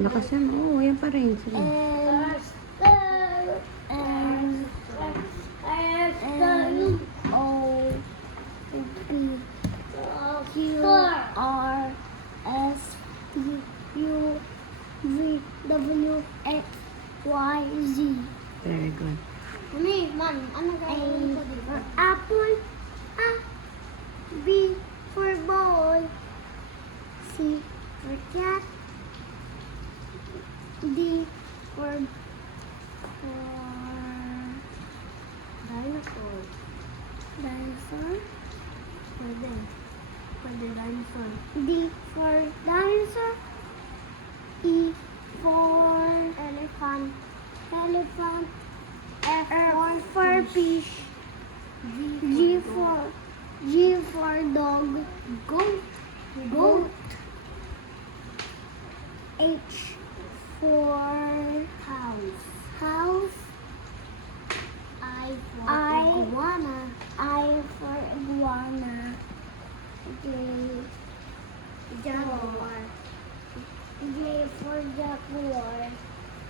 Lakasan. Oo, yan pa rin. Sige. W-X-Y-Z. Very good. Man, anong gagawin ko dito? Apple. A. B for ball. C for cat. D for dinosaur. Dinosaur? Pwede. Pwede dinosaur. D for dinosaur. E for elephant. Elephant. F for fish. G for dog. Goat. Goat. H for house. House. I for iguana. I for iguana. J jaguar. J for jaguar.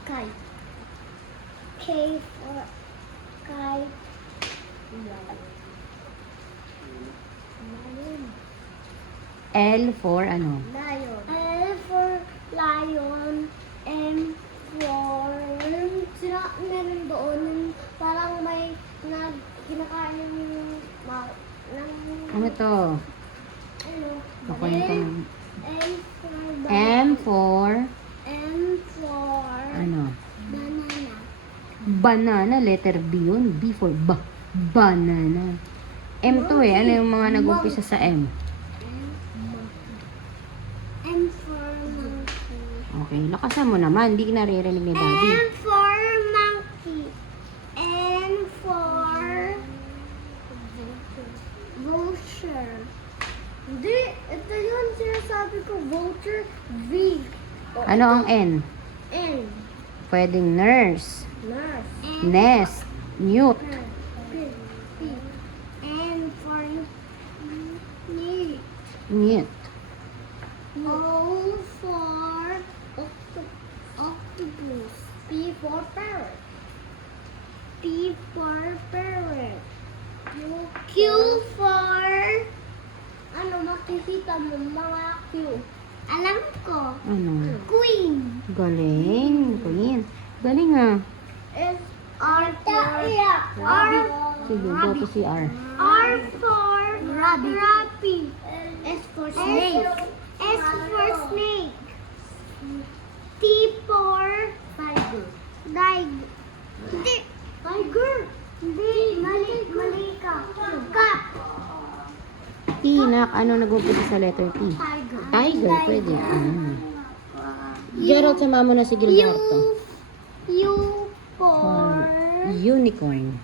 Kite. K for kite. L for ano? Lion. L for lion. M for meron doon parang may kinakain yung Ano to? ano? Pakwento mo. M M for for M for ano? banana. Banana. Letter B yun. B for banana. M to eh. Ano yung mga nag-umpisa sa M? M for monkey. Okay. Lakasan mo naman. Hindi naririnig ni Daddy. N for monkey. N for vulture. Hindi, ito yun sinasabi ko, vulture. V. Ano ang N? N. Pwedeng nurse. Nurse. Nest. Newt. P. N for newt. Newt. O for octopus. P for parrot. P for parrot. Q for ano, makikita mo mga Q. Alam ko. Ano? Queen. Galing. Queen. Galing ah. S R for rabbit. Sige, go to si R. R for rabbit. S for snake. S for snake. T for tiger. Hindi. Tiger. Hindi. Mali ka. Cat. T, nak. Ano nag-umpisa sa letter T? Tiger. Tiger. Pwede. Gerald, sama mo na si Gilberto. U for Unicorn.